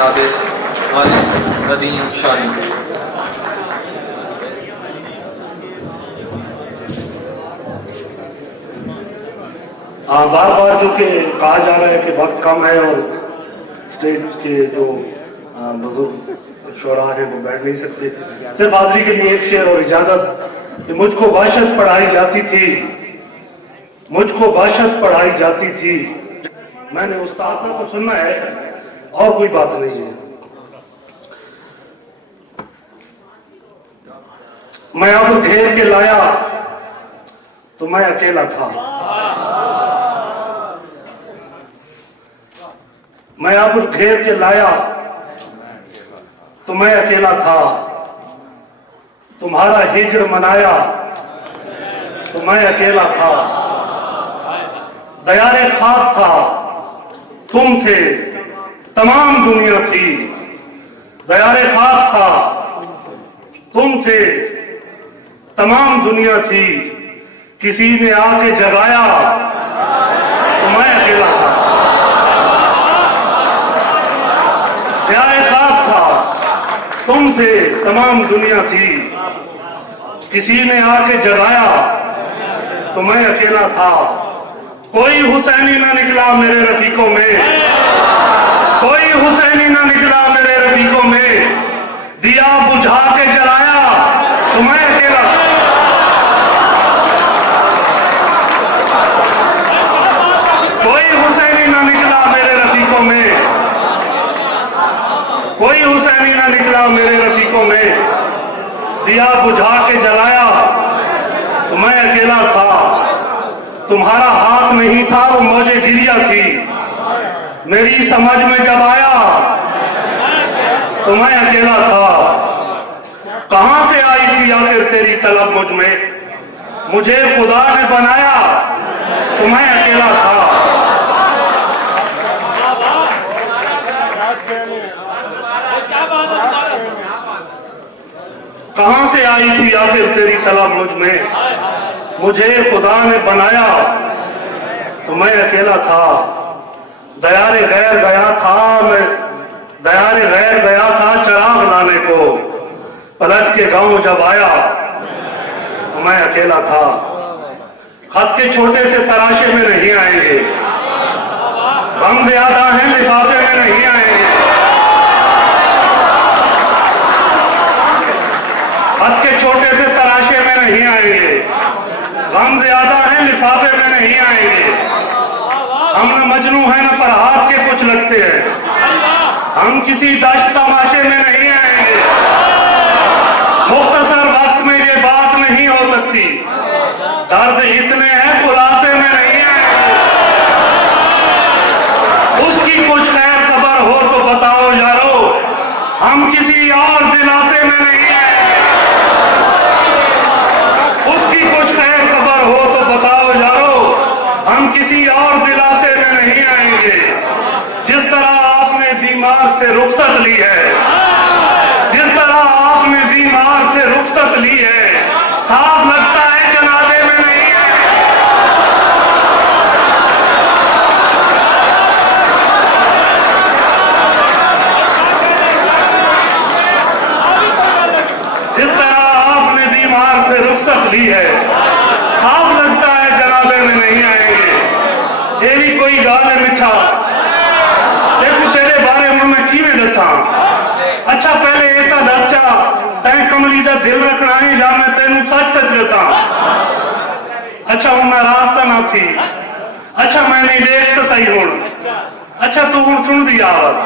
जनाब खालिद नदीम शानी। बार बार चूँकि कहा जा रहा है कि वक्त कम है और स्टेज के जो बुजुर्ग शोरा हैं वो बैठ नहीं सकते, सिर्फ हाजिरी के लिए एक शेर और इजाजत कि मुझको वहशत पढ़ाई जाती थी, मुझको वहशत पढ़ाई जाती थी। मैंने उस्ताद को सुनना है और कोई बात नहीं है। मैं अब घेर के लाया तो मैं अकेला था, मैं अब घेर के लाया तो मैं अकेला था। तुम्हारा हिज्र मनाया तो मैं अकेला था। दयारे ख्वाब था तुम थे, तमाम दुनिया थी। दयारे ख्वाब था तुम थे, तमाम दुनिया थी। किसी ने आके जगाया तो मैं अकेला था। दयारे ख्वाब था तुम थे, तमाम दुनिया थी। किसी ने आके जगाया तो मैं अकेला था। कोई हुसैनी ना निकला मेरे रफीकों में, कोई हुसैनी ना निकला मेरे रफीकों में। दिया बुझा के जलाया तो मैं अकेला था। कोई हुसैनी ना निकला मेरे रफीकों में, कोई हुसैनी ना निकला मेरे रफीकों में। दिया बुझा के जलाया तो मैं अकेला था। तुम्हारा हाथ नहीं था वो मौजे गिरिया थी। मेरी समझ में जब आया तो मैं अकेला था। कहां से आई थी आखिर तेरी तलब मुझ में, मुझे खुदा ने बनाया तो मैं अकेला था। कहां से आई थी आखिर तेरी तलब मुझ में, मुझे खुदा ने बनाया तो मैं अकेला था। दयारे गैर गया था मैं, दयारे गैर गया था चिराग लाने को। पलट के गांव जब आया तो मैं अकेला था। खत के छोटे से तराशे में नहीं आएंगे, गम ज्यादा है लिफाफे में नहीं आएंगे। खत के छोटे से तराशे में नहीं आएंगे, गम ज्यादा है लिफाफे में नहीं आएंगे। हम न मजनू हैं न फरहाद के कुछ लगते हैं, हम किसी दश्त तमाशे में नहीं आएंगे। मुख्तसर वक्त में ये बात नहीं हो सकती, दर्द इतने हैं खुलासे में नहीं आएंगे। उसकी कुछ खैर खबर हो तो बताओ यारो, हम किसी और दिलासे में नहीं आएंगे। उसकी कुछ खैर खबर हो तो बताओ यारो, हम किसी और दिलासे में नहीं आएंगे। जिस तरह आपने बीमार से रुखसत ली है, जिस तरह आपने बीमार से रुखसत ली है, साफ लगता है जनाजे में नहीं आएंगे। जिस तरह आपने बीमार से रुखसत ली है, साफ लगता है जनाजे में नहीं आएंगे। ये भी कोई गाल है मिठा, देखो तेरे बारे में मैं किवें दसा। अच्छा पहले ये तो दस चा तैं कमली का दिल रखना है या मैं तेनू सच सच दसा। अच्छा हूं मैं रास्ता ना थी, अच्छा मैं नहीं देख तो सही हूं। अच्छा तू हूं सुन दी आवत।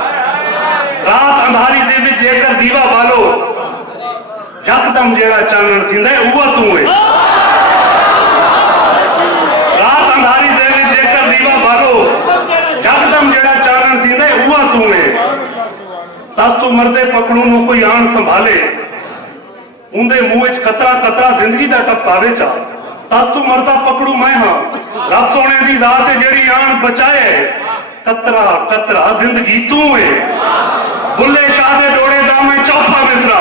रात अंधारी दे विच जेकर दीवा बालो, यकदम जेड़ा चानण थींदा है उहा तू है। रात अंधारी दे विच जेकर दीवा बालो, यकदम जेड़ा चानण थींदा है उहा तू है। तस तू मरदे पकड़ू नु कोई आन संभाले, उंदे मुंह च कतरा कतरा जिंदगी दा टपकावे चा। तस तू मरदा पकड़ू मैं हां, रब सोने दी जात है जेड़ी आन बचाए। कतरा कतरा जिंदगी तू है। बुल्ले शाह दे डोड़े दा मैं चौथा मिसरा,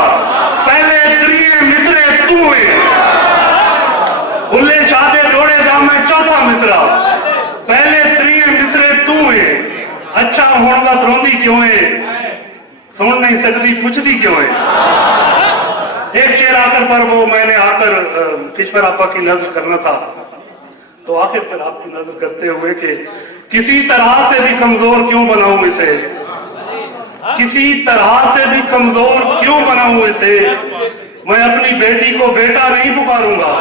पहले त्रिये मिसरे तू है। बुल्ले शाह दे डोड़े दा मैं चौथा मिसरा, पहले त्रिये मिसरे तू है। अच्छा हुण वत रोंदी क्यों है, सुन नहीं सकती, पूछती क्यों है? एक शेर आकर पर वो मैंने आकर किश्वर आपा की नजर करना था, तो आखिर पर आपकी नजर करते हुए कि किसी तरह से भी कमजोर क्यों बनाऊं इसे, किसी तरह से भी कमजोर क्यों बनाऊं इसे, मैं अपनी बेटी को बेटा नहीं पुकारूंगा,